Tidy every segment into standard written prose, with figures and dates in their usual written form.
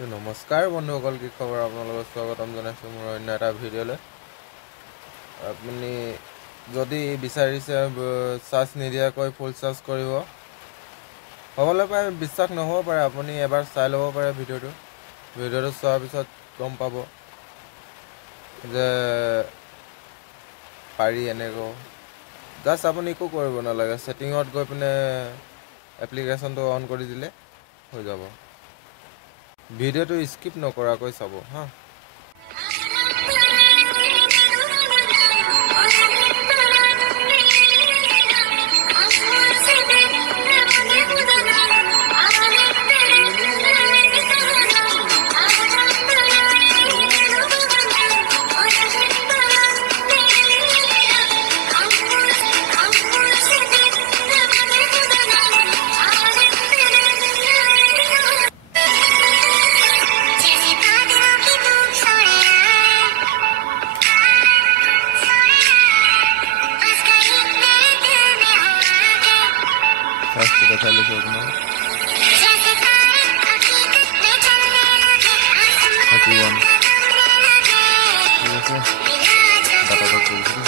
নমস্কাৰ বন্ধুসকল, কি খবৰ? আপোনালোকক স্বাগতম জনাইছোঁ মোৰ অন্য এটা ভিডিঅ'লৈ। আপুনি যদি বিচাৰিছে চাৰ্জ নিদিয়াকৈ ফুল চাৰ্জ কৰিব, হ'বলৈ পাৰে, বিশ্বাস নহ'ব পাৰে। আপুনি এবাৰ চাই ল'ব পাৰে ভিডিঅ'টো চোৱাৰ পিছত গম পাব যে পাৰি এনেকৈ। জাষ্ট আপুনি একো কৰিব নালাগে, ছেটিঙত গৈ পিনে এপ্লিকেশ্যনটো অন কৰি দিলে হৈ যাব। ভিডিঅ'টো স্কিপ নকৰাকৈ চাব হা। ফাৰ্ষ্টটো দেখাই লৈছোঁ আপোনাক 31 ঠিক আছে। ডাটাটো কৰিছোঁ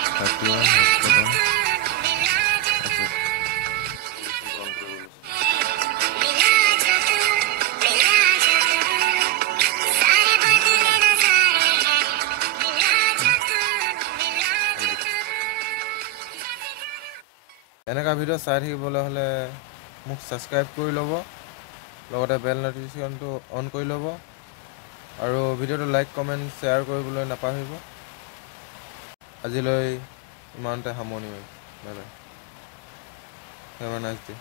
31 এনেকুৱা ভিডিঅ' চাই থাকিবলৈ হ'লে মোক ছাবস্ক্ৰাইব কৰি ল'ব, লগতে বেল ন'টিফিকেশ্যনটো অন কৰি ল'ব, আৰু ভিডিঅ'টো লাইক কমেণ্ট শ্বেয়াৰ কৰিবলৈ নাপাহৰিব। আজিলৈ ইমানতে সামৰণি মাৰিছোঁ। Bye bye, have a nice day.